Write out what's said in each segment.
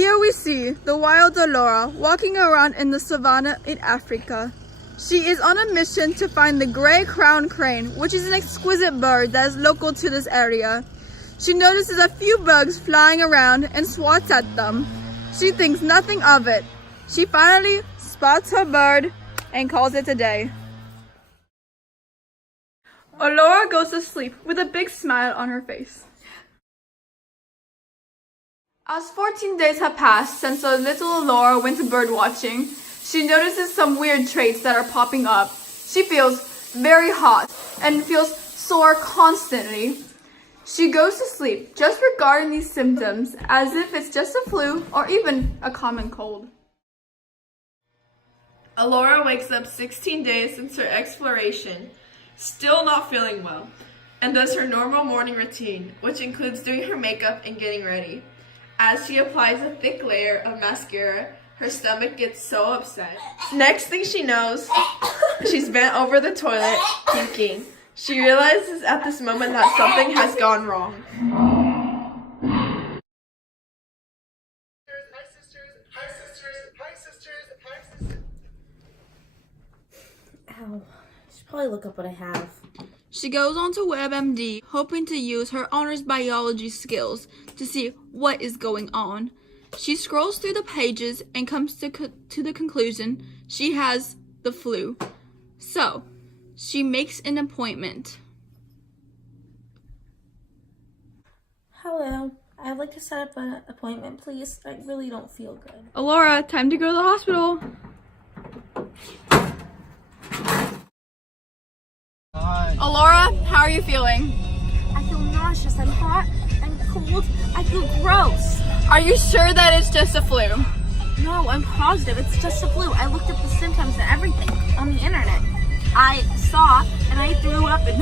Here we see the wild Laura walking around in the savannah in Africa. She is on a mission to find the gray crowned crane, which is an exquisite bird that is local to this area. She notices a few bugs flying around and swats at them. She thinks nothing of it. She finally spots her bird and calls it a day. Laura goes to sleep with a big smile on her face. As 14 days have passed since the little Laura went bird watching, she notices some weird traits that are popping up. She feels very hot and feels sore constantly. She goes to sleep just regarding these symptoms as if it's just a flu or even a common cold. Laura wakes up 16 days since her exploration, still not feeling well, and does her normal morning routine, which includes doing her makeup and getting ready. As she applies a thick layer of mascara, her stomach gets so upset. Next thing she knows, she's bent over the toilet, puking. She realizes at this moment that something has gone wrong. Ow. I should probably look up what I have. She goes on to WebMD, hoping to use her honors biology skills to see what is going on. She scrolls through the pages and comes to the conclusion she has the flu. So, she makes an appointment. Hello. I'd like to set up an appointment, please. I really don't feel good. Laura, time to go to the hospital. Hi. Laura, how are you feeling? I feel nauseous. I'm hot. I'm cold. I feel gross. Are you sure that it's just a flu? No, I'm positive. It's just a flu. I looked up the symptoms and everything on the internet. I saw and I threw up and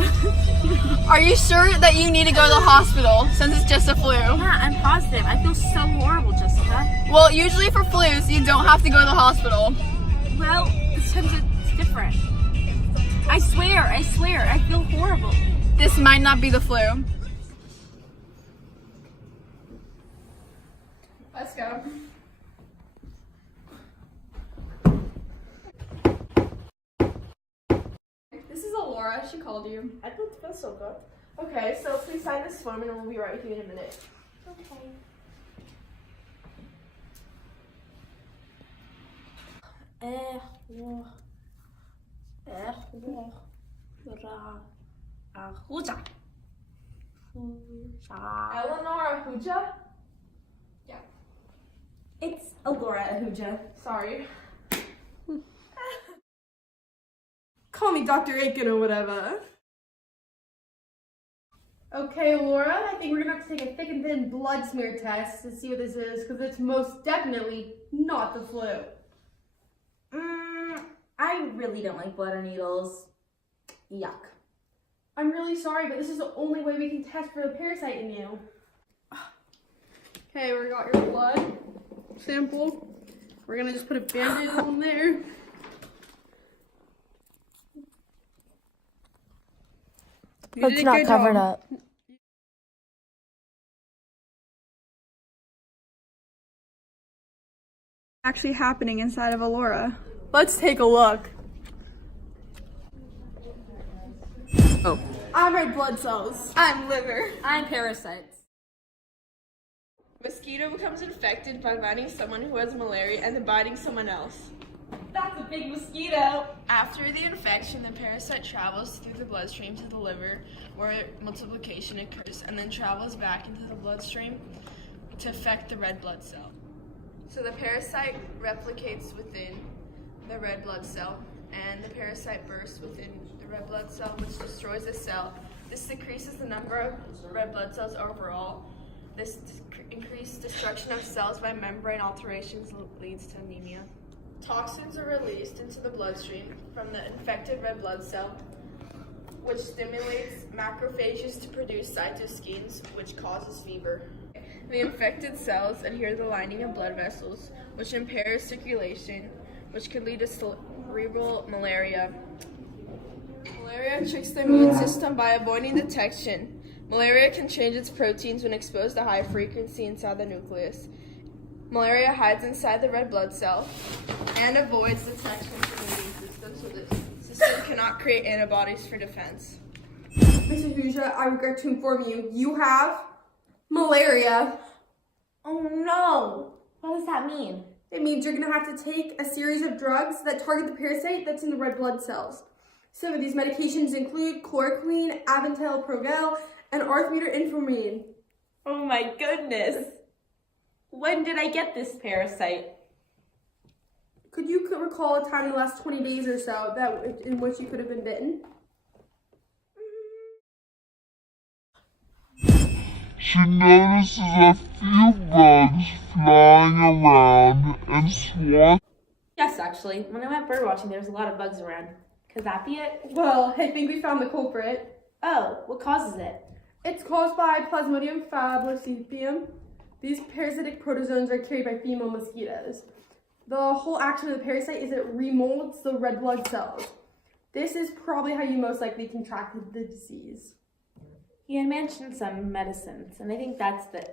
Are you sure that you need to go to the hospital since it's just a flu? yeah, I'm positive. I feel so horrible, Jessica. Well, usually for flus, you don't have to go to the hospital. Well, this time it's different. I swear, I feel horrible. This might not be the flu. Let's go. This is Laura. She called you. I don't feel so good. Okay, so please sign this form and we'll be right with you in a minute. Okay. Eleanor Ahuja? Yeah. It's Alora Ahuja. Sorry. Call me Dr. Aiken or whatever. Okay, Laura, I think we're gonna have to take a thick and thin blood smear test to see what this is, because it's most definitely not the flu. I really don't like blood or needles. Yuck. I'm really sorry, but this is the only way we can test for the parasite in you. Okay, we got your blood sample. We're gonna just put a Band-Aid on there. It's not covered up. Actually happening inside of Laura. Let's take a look. Oh. I'm red blood cells. I'm liver. I'm parasites. Mosquito becomes infected by biting someone who has malaria and then biting someone else. That's a big mosquito. After the infection, the parasite travels through the bloodstream to the liver, where multiplication occurs, and then travels back into the bloodstream to affect the red blood cell. So the parasite replicates within the red blood cell, and the parasite bursts within the red blood cell, which destroys the cell. This decreases the number of red blood cells overall. This increased destruction of cells by membrane alterations leads to anemia. Toxins are released into the bloodstream from the infected red blood cell, which stimulates macrophages to produce cytokines, which causes fever. The infected cells adhere to the lining of blood vessels, which impairs circulation, which could lead to cerebral malaria. Malaria tricks the immune system by avoiding detection. Malaria can change its proteins when exposed to high frequency inside the nucleus. Malaria hides inside the red blood cell and avoids detection from the immune system, so the system cannot create antibodies for defense. Mr. Huja, I regret to inform you, you have malaria. Oh no! What does that mean? It means you're gonna have to take a series of drugs that target the parasite that's in the red blood cells. Some of these medications include chloroquine, Aventel, Provel, and artemether-infamine. Oh my goodness! When did I get this parasite? Could you recall a time in the last 20 days or so in which you could have been bitten? She notices a few bugs flying around and swats. Yes, actually. When I went bird watching, there was a lot of bugs around. Could that be it? Well, I think we found the culprit. Oh, what causes it? It's caused by Plasmodium fabricipium. These parasitic protozoans are carried by female mosquitoes. The whole action of the parasite is it remolds the red blood cells. This is probably how you most likely contracted the disease. You had mentioned some medicines, and I think that's the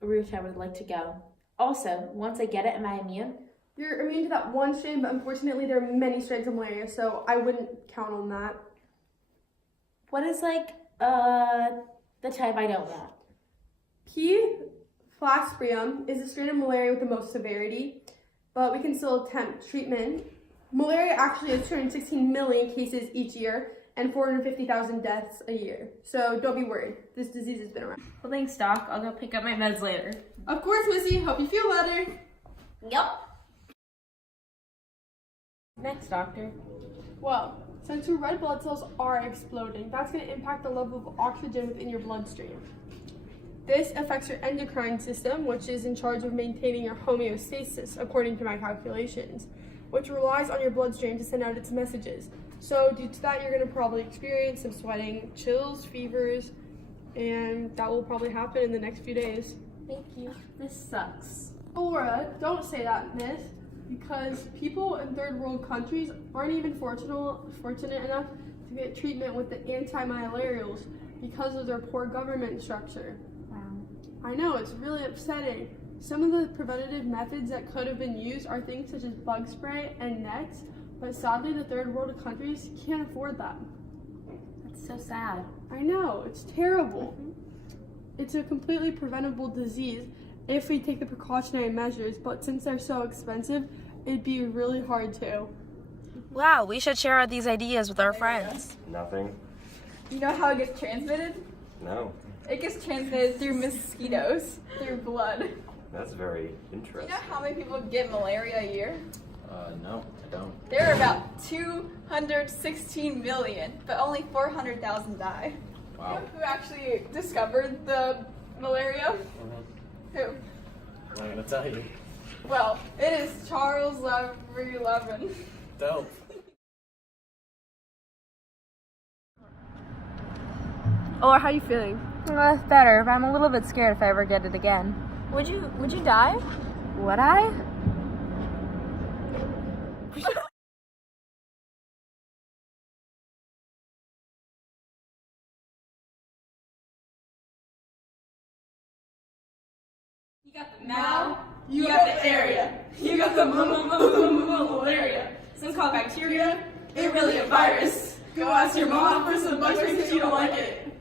route I would like to go. Also, once I get it, am I immune? You're immune to that one strain, but unfortunately there are many strains of malaria, so I wouldn't count on that. What is the type I don't want? P. flaccerium is a strain of malaria with the most severity, but we can still attempt treatment. Malaria actually has 216 million cases each year and 450,000 deaths a year. So don't be worried. This disease has been around. Well, thanks, Doc. I'll go pick up my meds later. Of course, Missy. Hope you feel better. Yep. Next, Doctor. Well, since your red blood cells are exploding, that's going to impact the level of oxygen within your bloodstream. This affects your endocrine system, which is in charge of maintaining your homeostasis, according to my calculations, which relies on your bloodstream to send out its messages. So due to that, you're going to probably experience some sweating, chills, fevers, and that will probably happen in the next few days. Thank you. This sucks. Laura, don't say that, miss, because people in third world countries aren't even fortunate enough to get treatment with the anti-malarials because of their poor government structure. Wow. I know, it's really upsetting. Some of the preventative methods that could have been used are things such as bug spray and nets, but sadly the third world countries can't afford them. That's so sad. I know, it's terrible. It's a completely preventable disease if we take the precautionary measures, but since they're so expensive, it'd be really hard to. Wow, we should share these ideas with our friends. Nothing? You know how it gets transmitted? No. It gets transmitted through mosquitoes, through blood. That's very Do interesting. you know how many people get malaria a year? No, I don't. There are about 216 million, but only 400,000 die. Wow. You know who actually discovered the malaria? Who? I'm not gonna tell you. Well, it is Charles Levin. Dope. Oh, how are you feeling? Better, but I'm a little bit scared if I ever get it again. Would you die? Would I? Now, you got the area. You got the malaria. Some call bacteria. It really a virus. Go ask your mom for some bug because you don't like it.